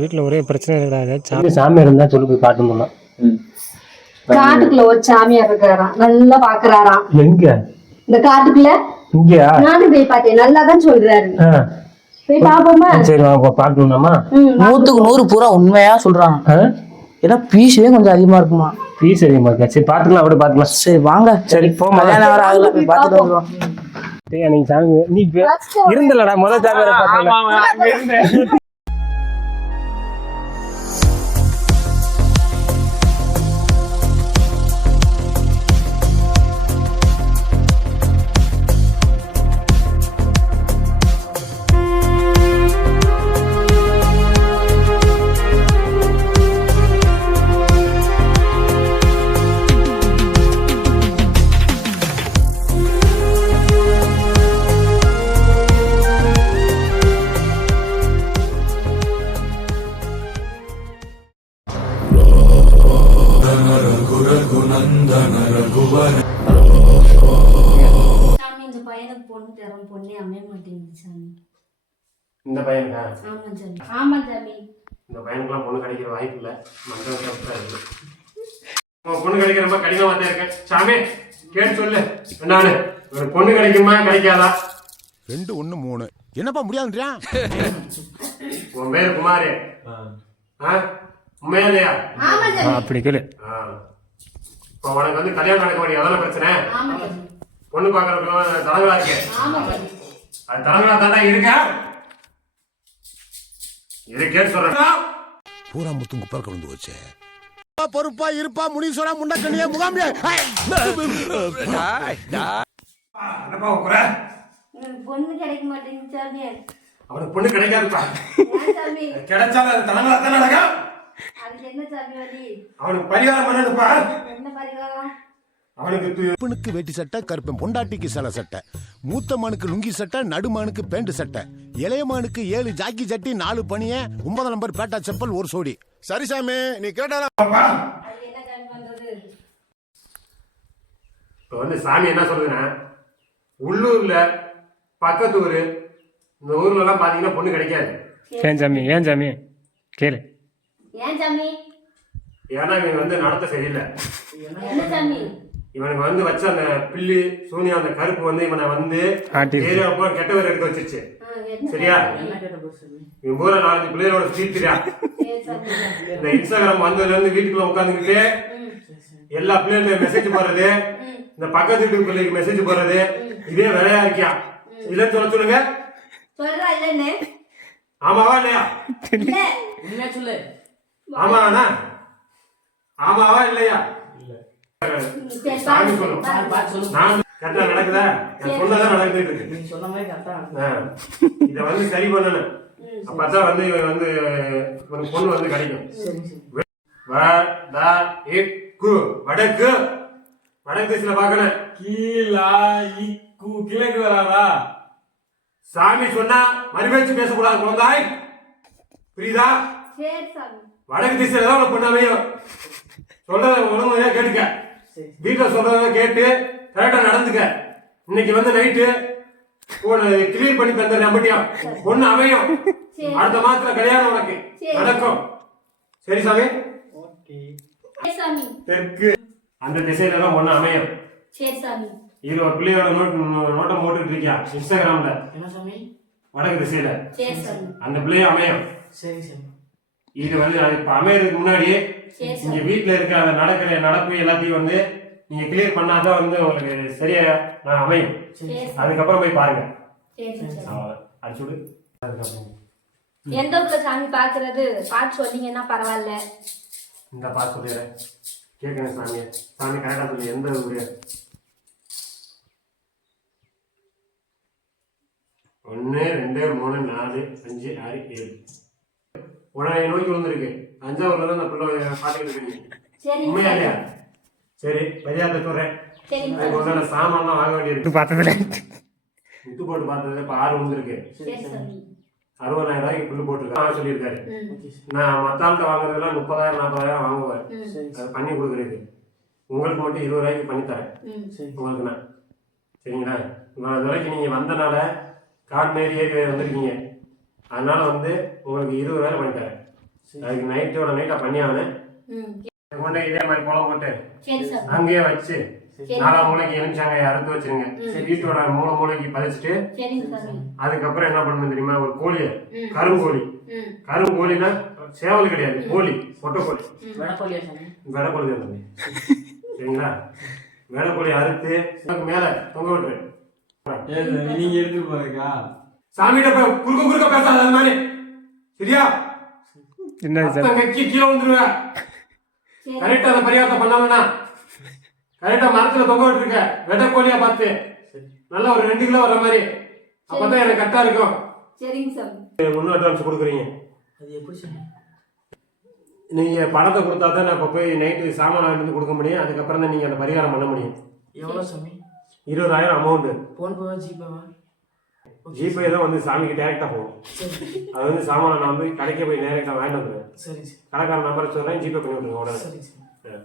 வீட்டில் ஒரே பிரச்சனை கிடையாது. சாமியார் இருந்தா சொல்லி போய் பார்த்து போனோம். காட்டுக்குள்ள ஒரு சாமியார் இருக்காராம், நல்லா பாக்குறாராம். எங்க? இந்த காட்டுக்குள்ள. இங்கயா? நானும் போய் பார்த்தேன், நல்லா தான் சொல்றாரு. போய் பாப்போமா? சரி வாங்க பாக்கணும்னாமா. 100க்கு 100 பூரா உண்மையா சொல்றாங்க. ஏன்னா பீஸே கொஞ்சம் அதிகமா இருக்குமா? பீஸ் அதிகமா இருக்கா? சரி பாத்துக்கலாம், அப்படியே பாத்துக்கலாம். சரி வாங்க. சரி போமா. கல்யாணம் வர ஆகல, போய் பார்த்துட்டு வந்துருவோம். நீ சாமி நீ இருந்தலடா முதல் சாமியாரை பார்த்தேன். சாமி, இந்த பையனுக்கு பொண்ணு தரோம், பொண்ணே அமைய மாட்டேங்குது சாமி. இந்த பையனுக்கா? ஆமா சாமி. ஆமா சாமி. இந்த பையனுக்குலாம் பொண்ணு கிடைக்கிற வாய்ப்பு இல்லை. மண்டபம் பொண்ணு கிடைக்கிற ரொம்ப கடினமா தான் இருக்கு. சாமி கேட்டு சொல்லு, நானு ஒரு பொண்ணு கிடைக்குமா கிடைக்காதா? 2 1 3 என்னப்பா முடியாதுன்றியா? உன் பேரு குமாரு. உண்மையா இல்லையா? அப்படி கேளு. இப்போ உனக்கு வந்து கல்யாணம் நடக்க வேண்டிய அதான பிரச்சனை. பொண்ணு பாக்குறதுக்கு தலைவலா இருக்கு. அது தலைவலா தாண்டா இருக்கா? இதை கேட்டு சொல்றேன். பூரா முத்து குப்பர் கலந்து வச்சே. பொறுப்பா இருப்பா முனீஸ்வரா முண்டக்கண்ணியே முகாமியே. என்னப்பா உக்குற? பொண்ணு கிடைக்க மாட்டேங்குது சாமி. அவனுக்கு பொண்ணு கிடைக்காதுப்பா. சாமி கிடைச்சாலும் அது தலைவலா தான் நடக்கும். அதுக்கு என்ன சாமி வழி? அவனுக்கு பரிகாரம் பண்ணணுப்பா. என்ன பரிகாரம்? அவனுக்கு வேட்டி சட்டை, கருப்பன் பொண்டாட்டிக்கு சில சட்டை, மூத்த மானுக்கு லுங்கி சட்டை, நடுமானுக்கு பேண்ட் சட்டை, இளையமானுக்கு 7 ஜாக்கி சட்டி, 4 பனிய, 9 நம்பர் பேட்டா செப்பல், 1 சோடி. சரி சாமி நீ கேட்டாரா? என்ன சாமி பண்றது? இப்போ வந்து சாமி என்ன சொல்லுதுன்னா, உள்ளூர்ல பக்கத்து ஊரு இந்த ஊர்ல எல்லாம் பாத்தீங்கன்னா பொண்ணு கிடைக்காது. ஏன் சாமி? ஏன் சாமி கேளு. ஏன் சாமி? ஏன்னா இவன் வந்து நடத்த சரியில்லை. என்ன சாமி? இவனுக்கு வந்து வச்ச அந்த பில்லி சூனியா அந்த கருப்பு வந்து இவனை வந்து ஏரியாவுக்கு கெட்ட பேர் எடுக்க வச்சிருச்சு. சரியா? இவன் பூரா 4 பிள்ளைகளோட சுத்திரியா. இந்த இன்ஸ்டாகிராம் வந்ததுல இருந்து வீட்டுக்குள்ள உட்காந்துக்கிட்டு எல்லா பிள்ளைகளுக்கு மெசேஜ் போடுறது, இந்த பக்கத்து வீட்டு பிள்ளைக்கு மெசேஜ் போடுறது, இதே வேலையா இருக்கியா? இல்லன்னு சொல்ல சொல்லுங்க. ஆமாவா இல்லையா? சொல்லு. ஆமாண்ணா ஆமாவா இல்லையா? சாமி சொல்லும். நான் கரெக்டா நடக்குதா? சொன்னதான் நடந்துட்டு இருக்கு. இத வந்து சரி பண்ணணும். அப்பதான் வந்து இவன் வந்து ஒரு பொண்ணு வந்து கிடைக்கும். வடக்கு வடக்கு திசையில பாக்கணும். கிழக்கு வராதா? சாமி சொன்னா மறுபேச்சு பேசக்கூடாது குழந்தாய், புரியுதா? வடக்கு திசையில தான் உனக்கு பொண்ணு அமையும். சொல்றத ஒழுங்கு கேட்டுக்க. வீட்டுல சொல்றத கேட்டு கரெக்டா நடந்துக்க. இன்னைக்கு வந்து நைட்டு கிளியர் பண்ணி தந்துடுறேன். நம்பிட்டியா? பொண்ணு அமையும். அடுத்த மாசத்துல கல்யாணம் உனக்கு நடக்கும். சரி சாமி? தெற்கு அந்த திசையில தான் பொண்ணு அமையும். இது ஒரு பிள்ளையோட நோட்டம் போட்டுட்டு இருக்கியா இன்ஸ்டாகிராம்ல? வடக்கு திசையில அந்த பிள்ளைய அமையும். இது வந்து இப்ப அமையறதுக்கு முன்னாடி நீங்க வீட்டுல இருக்க அந்த நடக்கிற நடப்பு எல்லாத்தையும் வந்து நீங்க கிளியர் பண்ணாதான் வந்து உங்களுக்கு சரியா அமையும். அதுக்கப்புறம் போய் பாருங்க. அடிச்சுடு. எந்த ஊர்ல சாமி பாக்குறது? பாத்து சொன்னீங்கன்னா பரவாயில்ல. இந்த பாத்து சொல்லிடுறேன் கேட்கணும் சாமி. சாமி கரெக்டா சொல்லி எந்த ஊரு? 1 2 3 4 5 6 7 உடனே நோக்கி வந்திருக்கு. 5ஆவதுல தான் அந்த பிள்ளை பாத்துக்கிட்டு இருக்கீங்க. உண்மையா இல்லையா? சரி மரியாதை சொல்றேன். அதுக்கு உண்டான சாமான்லாம் வாங்க வேண்டியிருக்கு. பார்த்ததுல முத்து போட்டு பார்த்ததுல இப்ப 6 வந்துருக்கு. 60,000 ரூபாய்க்கு புல்லு போட்டுருக்காங்க சொல்லியிருக்காரு. நான் மத்த ஆள்கிட்ட வாங்குறதுலாம் 30,000 40,000 வாங்குவேன். அது பண்ணி கொடுக்குறது. உங்களுக்கு மட்டும் 20 ரூபாய்க்கு பண்ணி தரேன் உங்களுக்கு நான். சரிங்களா? இது வரைக்கும் நீங்க வந்தனால கார்டு மாரி ஏறி வந்திருக்கீங்க. அதனால வந்து உங்களுக்கு 20,000 பண்ணிட்டேன். அதுக்கு நைட்டா பண்ணி ஆகணும். ம் கொண்டு இதே மாதிரி கோலம் போட்டு சரி சாமி அங்கேயே வச்சு 4 மூலைக்கு எலுமிச்சாங்க அறுத்து வச்சிருங்க. வீட்டோட மூலைக்கு பதிச்சுட்டு சரிங்க சாமி அதுக்கப்புறம் என்ன பண்ணணும் தெரியுமா? ஒரு கோழிய ம். கருங்கோழி. ம் கருங்கோழினா சேவல் கிடையாது, கோழி, பொட்டைக்கோழி. வெடக்கோழியா சாமி? வெடக்கோழி தான் தம்பி. சரிங்களா? வெடக்கோழி அறுத்து அதுக்கு மேல தொங்க விட்டுரு. நீங்க எடுத்து போறீங்களா? சாமிகிட்ட போய் குறுக்க பேசாத அது மாதிரி. சரியா? என்னது சாமி? ரத்தம் கக்கி கீழே வந்துருவ. சரி கரெக்டா அந்த பரிகாரத்தை பண்ணாமனா கரெக்டா மரத்துல தொங்க விட்டுருக்க வெடக்கோழியா பார்த்து நல்லா ஒரு 2 கிலோ வர மாதிரி. அப்பதான் எனக்கு கரெக்டா இருக்கும். சரிங்க சாமி முன்னும் அட்வான்ஸ் கொடுக்குறீங்க. அது எப்படி சாமி? நீங்க பணத்தை கொடுத்தா தான் நான் இப்போ போய் நைட்டு சாமான் வாங்கிட்டு கொடுக்க முடியும். அதுக்கப்புறம் தான் நீங்க அந்த பரிகாரம் பண்ண முடியும். எவ்வளோ சாமி? 20,000 அமௌண்ட். போன் பேவா ஜிபேவா? ஜிபே தான் வந்து சாமிக்கு டேரக்டா போகும். சரி அது வந்து சாமான் நான் வந்து கடைக்கே போய் டேரக்டா வாங்கிட்டு வந்துடுவேன். சரி சார். கடைக்கார நம்பரை சொல்றேன், ஜிபே பண்ணி விட்டுருங்க உடனே. சரி சார்.